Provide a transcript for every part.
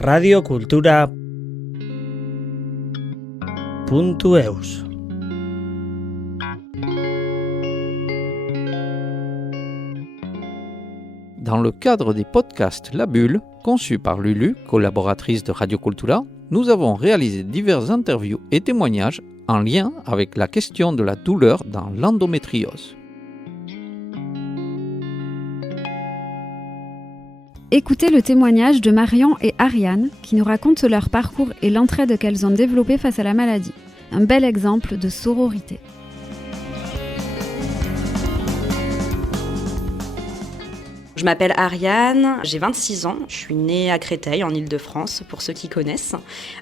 radiocultura.eus. Dans le cadre des podcasts La Bulle, conçus par Lulu, collaboratrice de Radio Cultura, nous avons réalisé diverses interviews et témoignages en lien avec la question de la douleur dans l'endométriose. Écoutez le témoignage de Marian et Ariane qui nous racontent leur parcours et l'entraide qu'elles ont développée face à la maladie. Un bel exemple de sororité. Je m'appelle Ariane, j'ai 26 ans, je suis née à Créteil en Île-de-France pour ceux qui connaissent.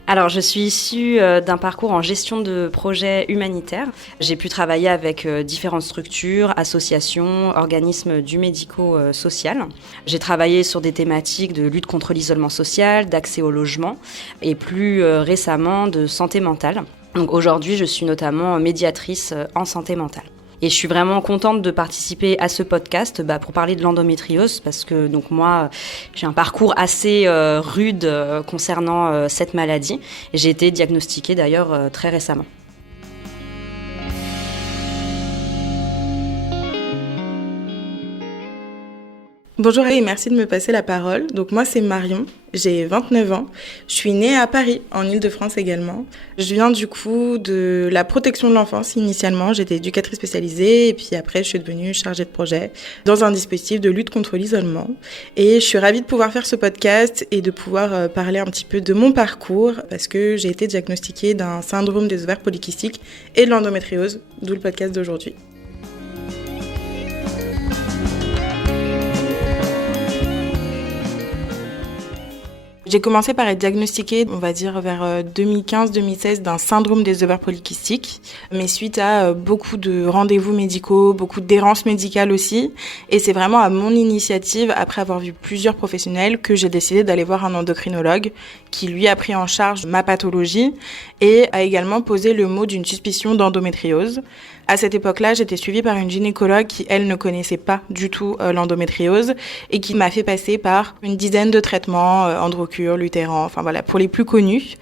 Alors je suis issue d'un parcours en gestion de projets humanitaires. J'ai pu travailler avec différentes structures, associations, organismes du médico-social. J'ai travaillé sur des thématiques de lutte contre l'isolement social, d'accès au logement et plus récemment de santé mentale. Donc aujourd'hui je suis notamment médiatrice en santé mentale. Et je suis vraiment contente de participer à ce podcast pour parler de l'endométriose parce que donc moi j'ai un parcours assez rude concernant cette maladie et j'ai été diagnostiquée d'ailleurs très récemment. Bonjour et merci de me passer la parole. Donc moi c'est Marion, j'ai 29 ans, je suis née à Paris, en Île-de-France également. Je viens du coup de la protection de l'enfance initialement, j'étais éducatrice spécialisée et puis après je suis devenue chargée de projet dans un dispositif de lutte contre l'isolement. Et je suis ravie de pouvoir faire ce podcast et de pouvoir parler un petit peu de mon parcours parce que j'ai été diagnostiquée d'un syndrome des ovaires polykystiques et de l'endométriose, d'où le podcast d'aujourd'hui. J'ai commencé par être diagnostiquée, on va dire, vers 2015-2016 d'un syndrome des ovaires polykystiques, mais suite à beaucoup de rendez-vous médicaux, beaucoup d'errances médicales aussi. Et c'est vraiment à mon initiative, après avoir vu plusieurs professionnels, que j'ai décidé d'aller voir un endocrinologue qui, lui, a pris en charge ma pathologie et a également posé le mot d'une suspicion d'endométriose. À cette époque-là, j'étais suivie par une gynécologue qui, elle, ne connaissait pas du tout l'endométriose et qui m'a fait passer par une dizaine de traitements, Androcur, Luthéran, enfin voilà, pour les plus connus.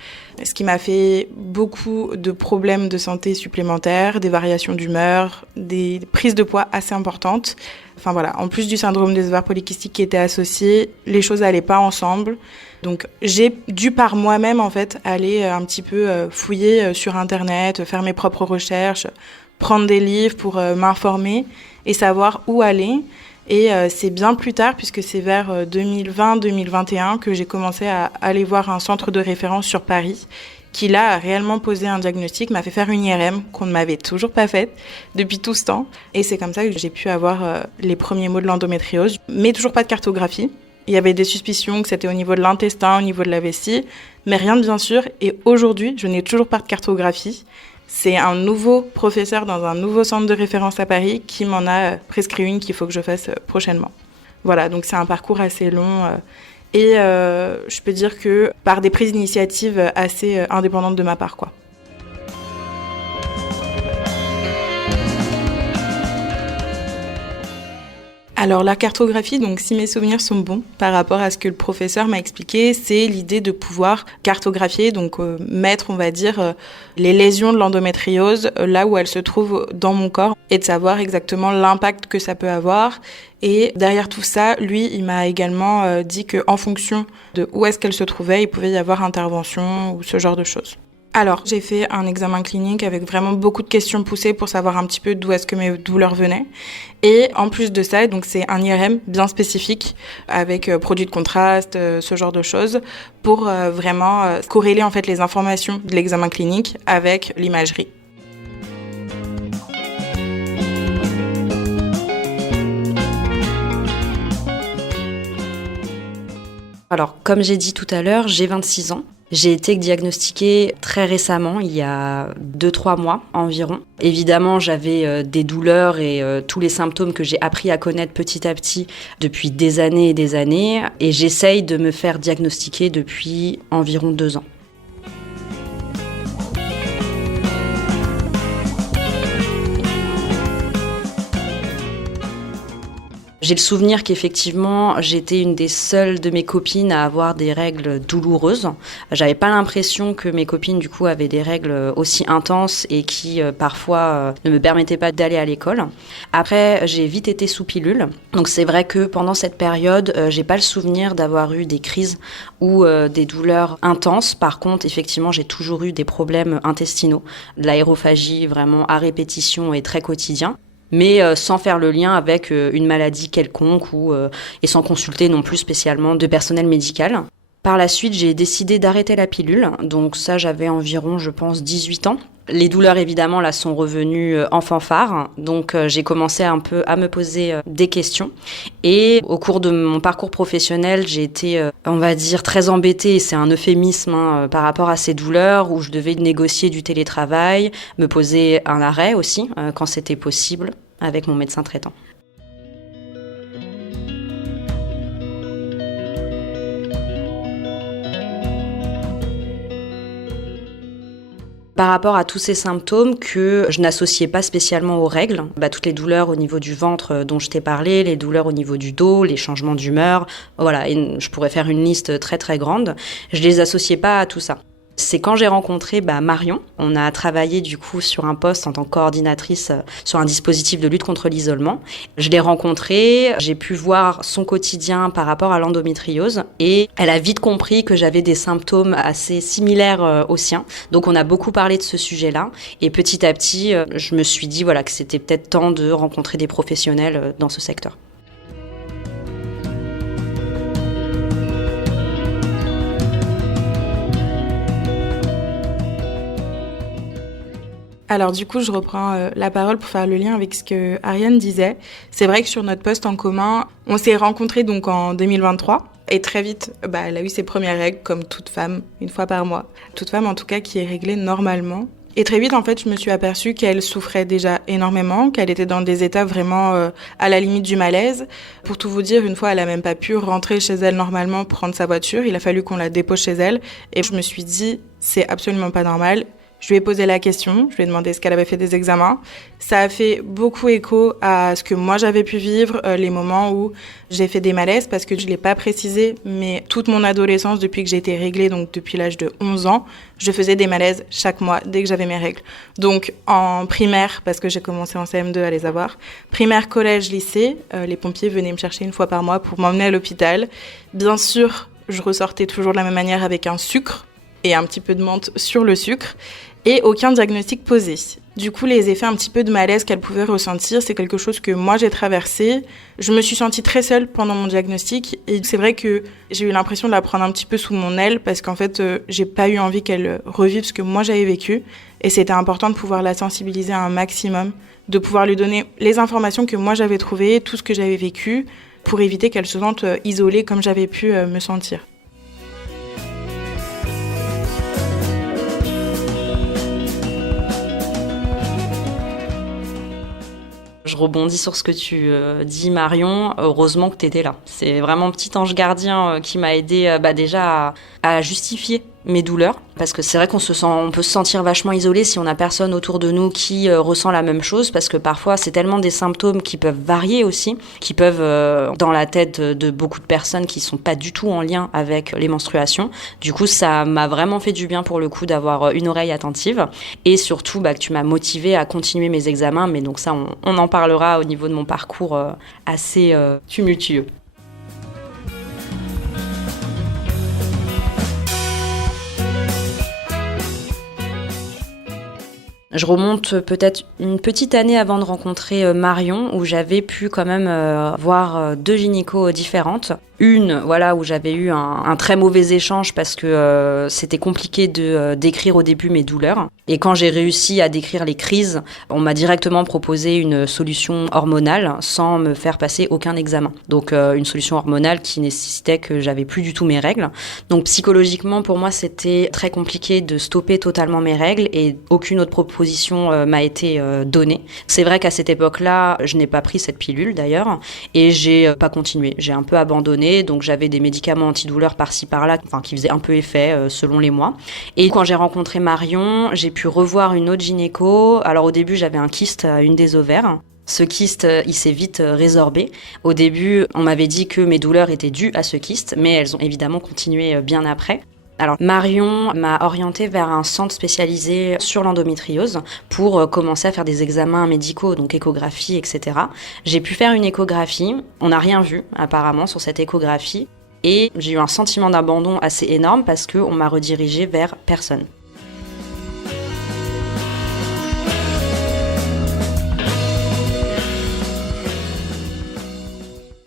Ce qui m'a fait beaucoup de problèmes de santé supplémentaires, des variations d'humeur, des prises de poids assez importantes. Enfin voilà, en plus du syndrome des ovaires polykystiques qui était associé, les choses n'allaient pas ensemble. Donc j'ai dû par moi-même en fait aller un petit peu fouiller sur Internet, faire mes propres recherches, prendre des livres pour m'informer et savoir où aller. Et c'est bien plus tard, puisque c'est vers 2020-2021 que j'ai commencé à aller voir un centre de référence sur Paris qui là a réellement posé un diagnostic, m'a fait faire une IRM qu'on ne m'avait toujours pas faite depuis tout ce temps. Et c'est comme ça que j'ai pu avoir les premiers mots de l'endométriose, mais toujours pas de cartographie. Il y avait des suspicions que c'était au niveau de l'intestin, au niveau de la vessie, mais rien de bien sûr. Et aujourd'hui, je n'ai toujours pas de cartographie. C'est un nouveau professeur dans un nouveau centre de référence à Paris qui m'en a prescrit une qu'il faut que je fasse prochainement. Voilà, donc c'est un parcours assez long et je peux dire que par des prises d'initiative assez indépendantes de ma part, quoi. Alors la cartographie, donc si mes souvenirs sont bons par rapport à ce que le professeur m'a expliqué, c'est l'idée de pouvoir cartographier, donc mettre, on va dire, les lésions de l'endométriose là où elles se trouvent dans mon corps et de savoir exactement l'impact que ça peut avoir. Et derrière tout ça, lui, il m'a également dit qu'en fonction de où est-ce qu'elle se trouvait, il pouvait y avoir intervention ou ce genre de choses. Alors, j'ai fait un examen clinique avec vraiment beaucoup de questions poussées pour savoir un petit peu d'où est-ce que mes douleurs venaient. Et en plus de ça, donc c'est un IRM bien spécifique avec produits de contraste, ce genre de choses, pour vraiment corréler en fait les informations de l'examen clinique avec l'imagerie. Alors, comme j'ai dit tout à l'heure, j'ai 26 ans. J'ai été diagnostiquée très récemment, il y a 2-3 mois environ. Évidemment, j'avais des douleurs et tous les symptômes que j'ai appris à connaître petit à petit depuis des années et j'essaye de me faire diagnostiquer depuis environ 2 ans. J'ai le souvenir qu'effectivement, j'étais une des seules de mes copines à avoir des règles douloureuses. J'avais pas l'impression que mes copines, du coup, avaient des règles aussi intenses et qui, parfois, ne me permettaient pas d'aller à l'école. Après, j'ai vite été sous pilule. Donc, c'est vrai que pendant cette période, j'ai pas le souvenir d'avoir eu des crises ou des douleurs intenses. Par contre, effectivement, j'ai toujours eu des problèmes intestinaux, de l'aérophagie vraiment à répétition et très quotidien. Mais sans faire le lien avec une maladie quelconque et sans consulter non plus spécialement de personnel médical. Par la suite, j'ai décidé d'arrêter la pilule. Donc ça, j'avais environ, je pense, 18 ans. Les douleurs, évidemment, là, sont revenues en fanfare. Donc j'ai commencé un peu à me poser des questions. Et au cours de mon parcours professionnel, j'ai été, on va dire, très embêtée. Et c'est un euphémisme par rapport à ces douleurs où je devais négocier du télétravail, me poser un arrêt aussi, quand c'était possible, avec mon médecin traitant. Par rapport à tous ces symptômes que je n'associais pas spécialement aux règles, toutes les douleurs au niveau du ventre dont je t'ai parlé, les douleurs au niveau du dos, les changements d'humeur, voilà, et je pourrais faire une liste très très grande, je les associais pas à tout ça. C'est quand j'ai rencontré Marion, on a travaillé du coup sur un poste en tant que coordinatrice sur un dispositif de lutte contre l'isolement. Je l'ai rencontrée, j'ai pu voir son quotidien par rapport à l'endométriose et elle a vite compris que j'avais des symptômes assez similaires aux siens. Donc on a beaucoup parlé de ce sujet-là et petit à petit, je me suis dit que c'était peut-être temps de rencontrer des professionnels dans ce secteur. Alors du coup, je reprends la parole pour faire le lien avec ce que Ariane disait. C'est vrai que sur notre poste en commun, on s'est rencontrés donc en 2023 et très vite, elle a eu ses premières règles comme toute femme, une fois par mois. Toute femme en tout cas qui est réglée normalement. Et très vite, en fait, je me suis aperçue qu'elle souffrait déjà énormément, qu'elle était dans des états vraiment à la limite du malaise. Pour tout vous dire, une fois, elle a même pas pu rentrer chez elle normalement, prendre sa voiture. Il a fallu qu'on la dépose chez elle. Et je me suis dit, c'est absolument pas normal. Je lui ai posé la question, je lui ai demandé ce qu'elle avait fait des examens. Ça a fait beaucoup écho à ce que moi j'avais pu vivre, les moments où j'ai fait des malaises, parce que je ne l'ai pas précisé, mais toute mon adolescence, depuis que j'ai été réglée, donc depuis l'âge de 11 ans, je faisais des malaises chaque mois, dès que j'avais mes règles. Donc en primaire, parce que j'ai commencé en CM2 à les avoir, primaire, collège, lycée, les pompiers venaient me chercher une fois par mois pour m'emmener à l'hôpital. Bien sûr, je ressortais toujours de la même manière avec un sucre, et un petit peu de menthe sur le sucre, et aucun diagnostic posé. Du coup, les effets un petit peu de malaise qu'elle pouvait ressentir, c'est quelque chose que moi j'ai traversé. Je me suis sentie très seule pendant mon diagnostic, et c'est vrai que j'ai eu l'impression de la prendre un petit peu sous mon aile, parce qu'en fait, j'ai pas eu envie qu'elle revive ce que moi j'avais vécu, et c'était important de pouvoir la sensibiliser à un maximum, de pouvoir lui donner les informations que moi j'avais trouvées, tout ce que j'avais vécu, pour éviter qu'elle se sente isolée comme j'avais pu me sentir. Je rebondis sur ce que tu dis, Marion. Heureusement que tu étais là. C'est vraiment petit ange gardien qui m'a aidé déjà à justifier mes douleurs. Parce que c'est vrai on peut se sentir vachement isolé si on n'a personne autour de nous qui ressent la même chose. Parce que parfois, c'est tellement des symptômes qui peuvent varier aussi, qui peuvent, dans la tête de beaucoup de personnes qui sont pas du tout en lien avec les menstruations. Du coup, ça m'a vraiment fait du bien pour le coup d'avoir une oreille attentive. Et surtout, que tu m'as motivée à continuer mes examens. Mais donc ça, on en parlera au niveau de mon parcours assez tumultueux. Je remonte peut-être une petite année avant de rencontrer Marion, où j'avais pu quand même voir 2 gynécos différentes. Une, où j'avais eu un très mauvais échange parce que c'était compliqué de décrire au début mes douleurs. Et quand j'ai réussi à décrire les crises, on m'a directement proposé une solution hormonale sans me faire passer aucun examen. Donc une solution hormonale qui nécessitait que j'avais plus du tout mes règles. Donc psychologiquement, pour moi, c'était très compliqué de stopper totalement mes règles et aucune autre proposition m'a été donnée. C'est vrai qu'à cette époque-là, je n'ai pas pris cette pilule d'ailleurs et j'ai pas continué. J'ai un peu abandonné. Donc j'avais des médicaments antidouleurs par-ci par-là, qui faisaient un peu effet selon les mois. Et quand j'ai rencontré Marion, j'ai pu revoir une autre gynéco. Alors au début, j'avais un kyste à une des ovaires. Ce kyste, il s'est vite résorbé. Au début, on m'avait dit que mes douleurs étaient dues à ce kyste, mais elles ont évidemment continué bien après. Alors Marion m'a orientée vers un centre spécialisé sur l'endométriose pour commencer à faire des examens médicaux, donc échographie, etc. J'ai pu faire une échographie, on n'a rien vu apparemment sur cette échographie et j'ai eu un sentiment d'abandon assez énorme parce qu'on m'a redirigée vers personne.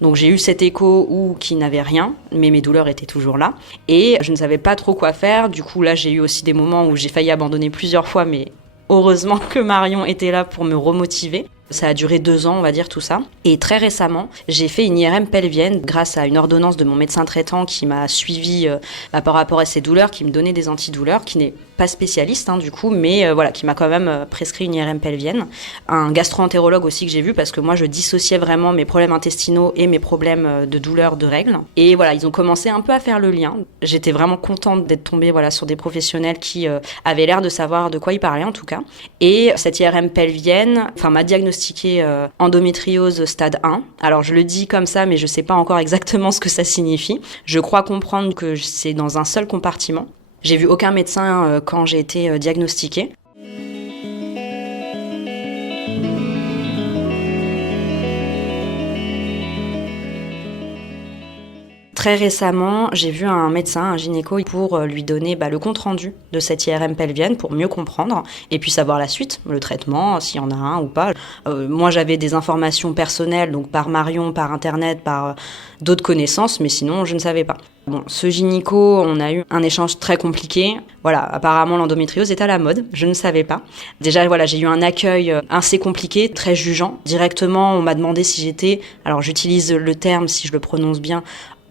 Donc j'ai eu cet écho qui n'avait rien, mais mes douleurs étaient toujours là. Et je ne savais pas trop quoi faire. Du coup, là, j'ai eu aussi des moments où j'ai failli abandonner plusieurs fois, mais heureusement que Marion était là pour me remotiver. Ça a duré 2 ans, on va dire, tout ça. Et très récemment, j'ai fait une IRM pelvienne grâce à une ordonnance de mon médecin traitant qui m'a suivi par rapport à ces douleurs, qui me donnait des antidouleurs, qui n'est pas spécialiste du coup, mais voilà, qui m'a quand même prescrit une IRM pelvienne. Un gastro-entérologue aussi que j'ai vu parce que moi, je dissociais vraiment mes problèmes intestinaux et mes problèmes de douleurs de règles. Et voilà, ils ont commencé un peu à faire le lien. J'étais vraiment contente d'être tombée sur des professionnels qui avaient l'air de savoir de quoi ils parlaient en tout cas. Et cette IRM pelvienne, m'a diagnostiqué endométriose stade 1. Alors je le dis comme ça, mais je sais pas encore exactement ce que ça signifie. Je crois comprendre que c'est dans un seul compartiment. J'ai vu aucun médecin quand j'ai été diagnostiquée. Très récemment, j'ai vu un médecin, un gynéco, pour lui donner le compte-rendu de cette IRM pelvienne pour mieux comprendre et puis savoir la suite, le traitement, s'il y en a un ou pas. Moi, j'avais des informations personnelles, donc par Marion, par Internet, par d'autres connaissances, mais sinon, je ne savais pas. Bon, ce gynéco, on a eu un échange très compliqué. Voilà, apparemment, l'endométriose est à la mode. Je ne savais pas. Déjà, j'ai eu un accueil assez compliqué, très jugeant. Directement, on m'a demandé si j'étais, alors j'utilise le terme, si je le prononce bien,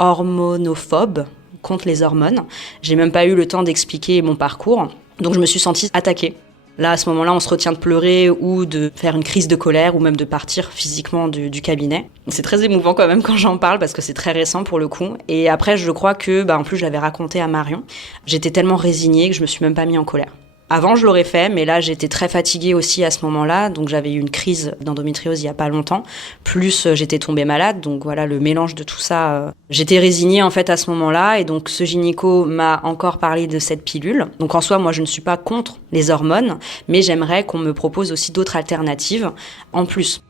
hormonophobe, contre les hormones. J'ai même pas eu le temps d'expliquer mon parcours. Donc, je me suis sentie attaquée. Là, à ce moment-là, on se retient de pleurer ou de faire une crise de colère ou même de partir physiquement du cabinet. C'est très émouvant quand même quand j'en parle parce que c'est très récent pour le coup. Et après, je crois que, en plus, je l'avais raconté à Marion. J'étais tellement résignée que je me suis même pas mis en colère. Avant, je l'aurais fait, mais là, j'étais très fatiguée aussi à ce moment-là. Donc, j'avais eu une crise d'endométriose il y a pas longtemps. Plus, j'étais tombée malade. Donc, voilà, le mélange de tout ça. J'étais résignée, en fait, à ce moment-là. Et donc, ce gynéco m'a encore parlé de cette pilule. Donc, en soi, moi, je ne suis pas contre les hormones, mais j'aimerais qu'on me propose aussi d'autres alternatives en plus.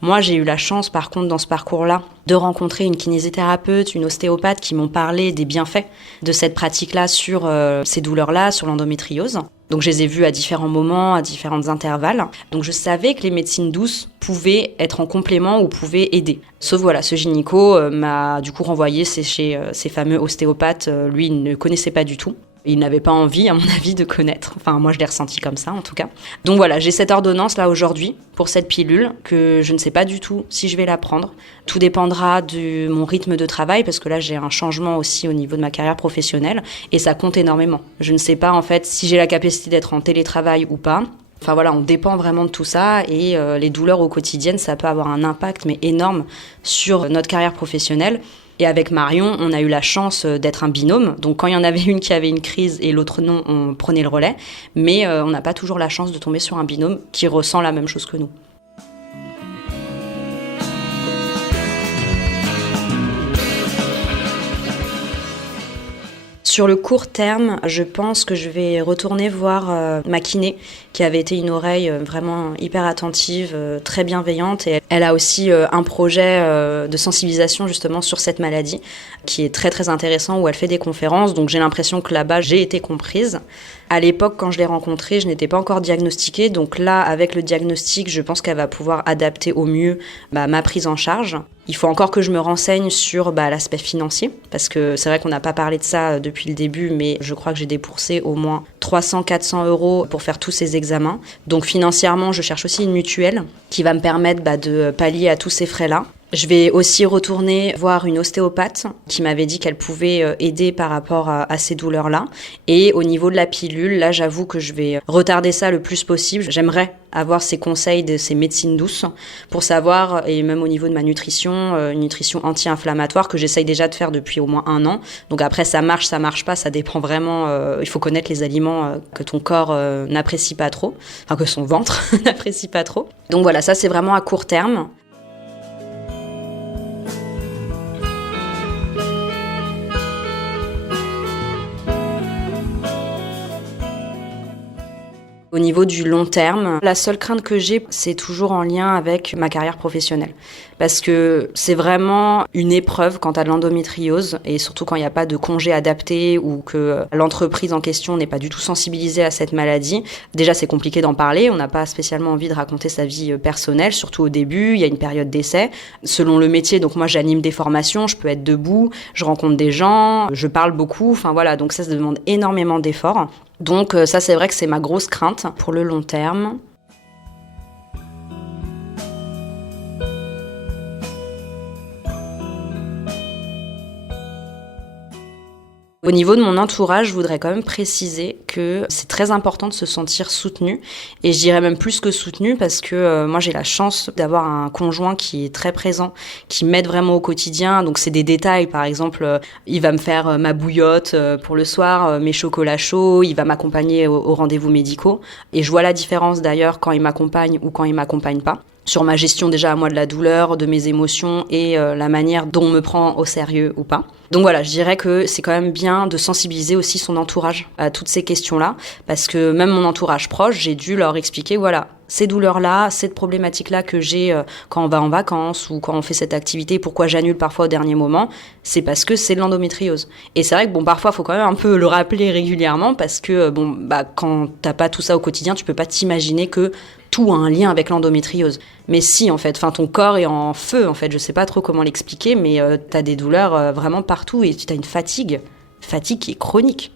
Moi, j'ai eu la chance, par contre, dans ce parcours-là, de rencontrer une kinésithérapeute, une ostéopathe qui m'ont parlé des bienfaits de cette pratique-là sur ces douleurs-là, sur l'endométriose. Donc, je les ai vues à différents moments, à différents intervalles. Donc, je savais que les médecines douces pouvaient être en complément ou pouvaient aider. Sauf ce gynéco m'a du coup renvoyé chez ces fameux ostéopathes. Lui, il ne connaissait pas du tout. Il n'avait pas envie, à mon avis, de connaître. Enfin, moi, je l'ai ressenti comme ça, en tout cas. Donc voilà, j'ai cette ordonnance-là aujourd'hui pour cette pilule que je ne sais pas du tout si je vais la prendre. Tout dépendra de mon rythme de travail parce que là, j'ai un changement aussi au niveau de ma carrière professionnelle et ça compte énormément. Je ne sais pas, en fait, si j'ai la capacité d'être en télétravail ou pas. Enfin voilà, on dépend vraiment de tout ça et les douleurs au quotidien, ça peut avoir un impact mais énorme sur notre carrière professionnelle. Et avec Marion, on a eu la chance d'être un binôme. Donc quand il y en avait une qui avait une crise et l'autre non, on prenait le relais. Mais on n'a pas toujours la chance de tomber sur un binôme qui ressent la même chose que nous. Sur le court terme, je pense que je vais retourner voir ma kiné, qui avait été une oreille vraiment hyper attentive, très bienveillante. Et elle a aussi un projet de sensibilisation justement sur cette maladie, qui est très très intéressant, où elle fait des conférences. Donc j'ai l'impression que là-bas, j'ai été comprise. À l'époque, quand je l'ai rencontrée, je n'étais pas encore diagnostiquée. Donc là, avec le diagnostic, je pense qu'elle va pouvoir adapter au mieux ma prise en charge. Il faut encore que je me renseigne sur l'aspect financier, parce que c'est vrai qu'on n'a pas parlé de ça depuis le début, mais je crois que j'ai déboursé au moins 300-400 € pour faire tous ces examens. Donc financièrement, je cherche aussi une mutuelle qui va me permettre de pallier à tous ces frais-là. Je vais aussi retourner voir une ostéopathe qui m'avait dit qu'elle pouvait aider par rapport à ces douleurs-là. Et au niveau de la pilule, là, j'avoue que je vais retarder ça le plus possible. J'aimerais avoir ces conseils de ces médecines douces pour savoir, et même au niveau de ma nutrition, une nutrition anti-inflammatoire que j'essaye déjà de faire depuis au moins 1 an. Donc après, ça marche pas, ça dépend vraiment. Il faut connaître les aliments que ton corps n'apprécie pas trop, enfin que son ventre n'apprécie pas trop. Donc voilà, ça c'est vraiment à court terme. Au niveau du long terme, la seule crainte que j'ai, c'est toujours en lien avec ma carrière professionnelle. Parce que c'est vraiment une épreuve quand tu as de l'endométriose, et surtout quand il n'y a pas de congé adapté ou que l'entreprise en question n'est pas du tout sensibilisée à cette maladie. Déjà, c'est compliqué d'en parler, on n'a pas spécialement envie de raconter sa vie personnelle, surtout au début, il y a une période d'essai. Selon le métier, donc moi j'anime des formations, je peux être debout, je rencontre des gens, je parle beaucoup, enfin voilà, donc ça demande énormément d'efforts. Donc ça, c'est vrai que c'est ma grosse crainte pour le long terme. Au niveau de mon entourage, je voudrais quand même préciser que c'est très important de se sentir soutenu. Et je dirais même plus que soutenu parce que moi, j'ai la chance d'avoir un conjoint qui est très présent, qui m'aide vraiment au quotidien. Donc, c'est des détails. Par exemple, il va me faire ma bouillotte pour le soir, mes chocolats chauds. Il va m'accompagner aux rendez-vous médicaux. Et je vois la différence d'ailleurs quand il m'accompagne ou quand il m'accompagne pas. Sur ma gestion déjà à moi de la douleur, de mes émotions et la manière dont on me prend au sérieux ou pas. Donc voilà, je dirais que c'est quand même bien de sensibiliser aussi son entourage à toutes ces questions-là, parce que même mon entourage proche, j'ai dû leur expliquer, voilà, ces douleurs-là, cette problématique-là que j'ai quand on va en vacances ou quand on fait cette activité, pourquoi j'annule parfois au dernier moment, c'est parce que c'est de l'endométriose. Et c'est vrai que bon, parfois, il faut quand même un peu le rappeler régulièrement, parce que quand t'as pas tout ça au quotidien, tu peux pas t'imaginer que tout a un lien avec l'endométriose. Mais si, en fait, ton corps est en feu, en fait, je sais pas trop comment l'expliquer, mais t'as des douleurs vraiment partout et t'as une fatigue qui est chronique.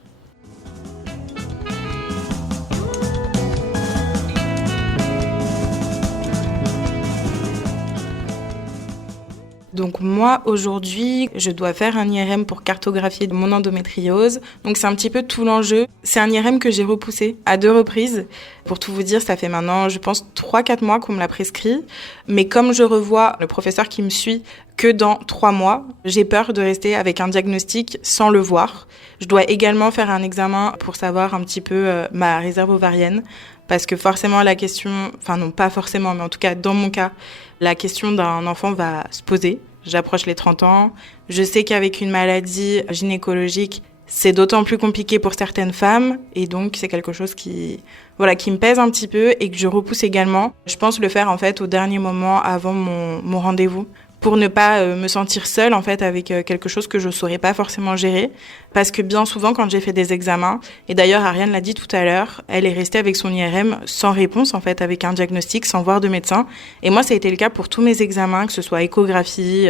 Donc moi, aujourd'hui, je dois faire un IRM pour cartographier mon endométriose. Donc c'est un petit peu tout l'enjeu. C'est un IRM que j'ai repoussé à 2 reprises. Pour tout vous dire, ça fait maintenant, je pense, 3-4 mois qu'on me l'a prescrit. Mais comme je revois le professeur qui me suit que dans 3 mois, j'ai peur de rester avec un diagnostic sans le voir. Je dois également faire un examen pour savoir un petit peu ma réserve ovarienne. Parce que forcément la question, enfin non pas forcément, mais en tout cas dans mon cas, la question d'un enfant va se poser. J'approche les 30 ans. Je sais qu'avec une maladie gynécologique, c'est d'autant plus compliqué pour certaines femmes. Et donc c'est quelque chose qui me pèse un petit peu et que je repousse également. Je pense le faire en fait au dernier moment avant mon rendez-vous, pour ne pas me sentir seule en fait avec quelque chose que je saurais pas forcément gérer, parce que bien souvent quand j'ai fait des examens, et d'ailleurs Ariane l'a dit tout à l'heure, elle est restée avec son IRM sans réponse en fait, avec un diagnostic, sans voir de médecin. Et moi ça a été le cas pour tous mes examens, que ce soit échographie,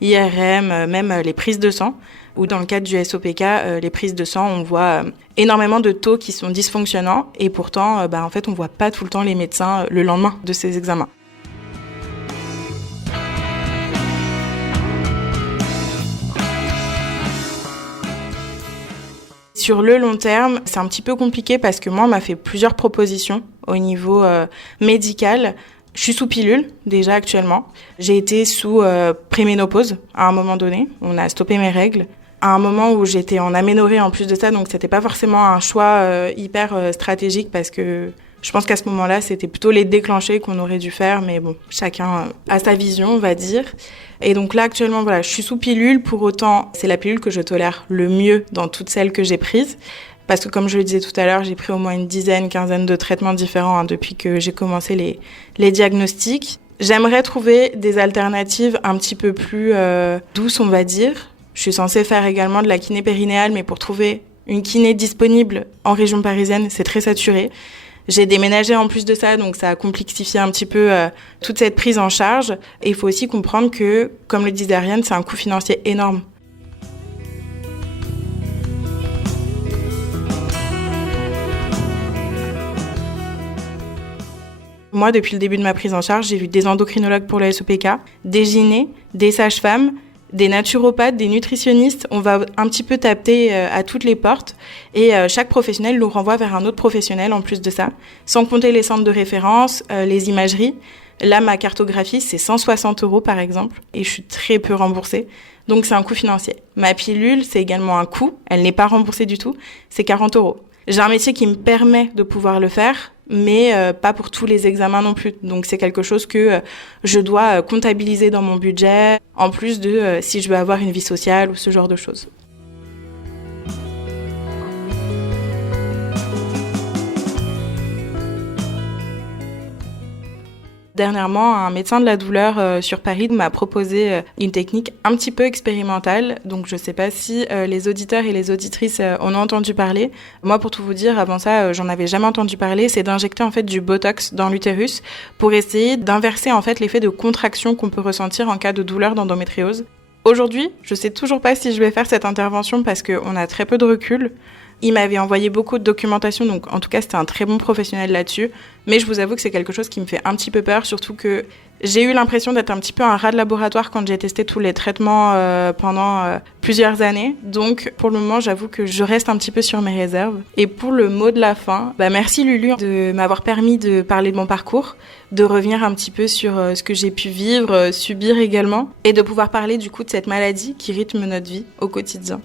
IRM, même les prises de sang, ou dans le cadre du SOPK, les prises de sang, on voit énormément de taux qui sont dysfonctionnants, et pourtant en fait on voit pas tout le temps les médecins le lendemain de ces examens. Sur le long terme, c'est un petit peu compliqué parce que moi, on m'a fait plusieurs propositions au niveau médical. Je suis sous pilule, déjà actuellement. J'ai été sous préménopause à un moment donné. On a stoppé mes règles. À un moment où j'étais en aménorrhée en plus de ça, donc c'était pas forcément un choix hyper stratégique parce que je pense qu'à ce moment-là, c'était plutôt les déclenchés qu'on aurait dû faire, mais bon, chacun a sa vision, on va dire. Et donc là, actuellement, voilà, je suis sous pilule. Pour autant, c'est la pilule que je tolère le mieux dans toutes celles que j'ai prises. Parce que comme je le disais tout à l'heure, j'ai pris au moins une quinzaine de traitements différents depuis que j'ai commencé les diagnostics. J'aimerais trouver des alternatives un petit peu plus douces, on va dire. Je suis censée faire également de la kiné périnéale, mais pour trouver une kiné disponible en région parisienne, c'est très saturé. J'ai déménagé en plus de ça, donc ça a complexifié un petit peu toute cette prise en charge. Et il faut aussi comprendre que, comme le disait Ariane, c'est un coût financier énorme. Moi, depuis le début de ma prise en charge, j'ai vu des endocrinologues pour la SOPK, des gynés, des sages-femmes, des naturopathes, des nutritionnistes. On va un petit peu taper à toutes les portes et chaque professionnel nous renvoie vers un autre professionnel en plus de ça, sans compter les centres de référence, les imageries. Là, ma cartographie, c'est 160 € par exemple et je suis très peu remboursée. Donc, c'est un coût financier. Ma pilule, c'est également un coût. Elle n'est pas remboursée du tout. C'est 40 €. J'ai un métier qui me permet de pouvoir le faire, mais pas pour tous les examens non plus. Donc, c'est quelque chose que je dois comptabiliser dans mon budget, en plus de si je veux avoir une vie sociale ou ce genre de choses. Dernièrement, un médecin de la douleur sur Paris m'a proposé une technique un petit peu expérimentale. Donc, je ne sais pas si les auditeurs et les auditrices en ont entendu parler. Moi, pour tout vous dire, avant ça, j'en avais jamais entendu parler. C'est d'injecter en fait du Botox dans l'utérus pour essayer d'inverser en fait l'effet de contraction qu'on peut ressentir en cas de douleur d'endométriose. Aujourd'hui, je ne sais toujours pas si je vais faire cette intervention parce qu'on a très peu de recul. Il m'avait envoyé beaucoup de documentation, donc en tout cas, c'était un très bon professionnel là-dessus. Mais je vous avoue que c'est quelque chose qui me fait un petit peu peur, surtout que j'ai eu l'impression d'être un petit peu un rat de laboratoire quand j'ai testé tous les traitements pendant plusieurs années. Donc, pour le moment, j'avoue que je reste un petit peu sur mes réserves. Et pour le mot de la fin, merci Lulu de m'avoir permis de parler de mon parcours, de revenir un petit peu sur ce que j'ai pu vivre, subir également, et de pouvoir parler du coup de cette maladie qui rythme notre vie au quotidien.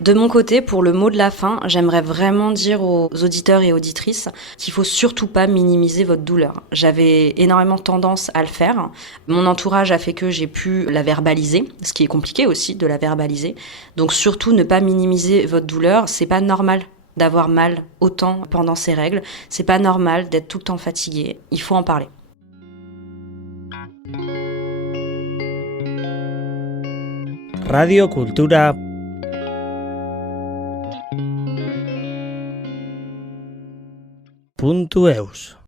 De mon côté, pour le mot de la fin, j'aimerais vraiment dire aux auditeurs et auditrices qu'il faut surtout pas minimiser votre douleur. J'avais énormément tendance à le faire. Mon entourage a fait que j'ai pu la verbaliser, ce qui est compliqué aussi de la verbaliser. Donc surtout ne pas minimiser votre douleur, c'est pas normal d'avoir mal autant pendant ces règles, c'est pas normal d'être tout le temps fatigué. Il faut en parler. Radio Cultura .eus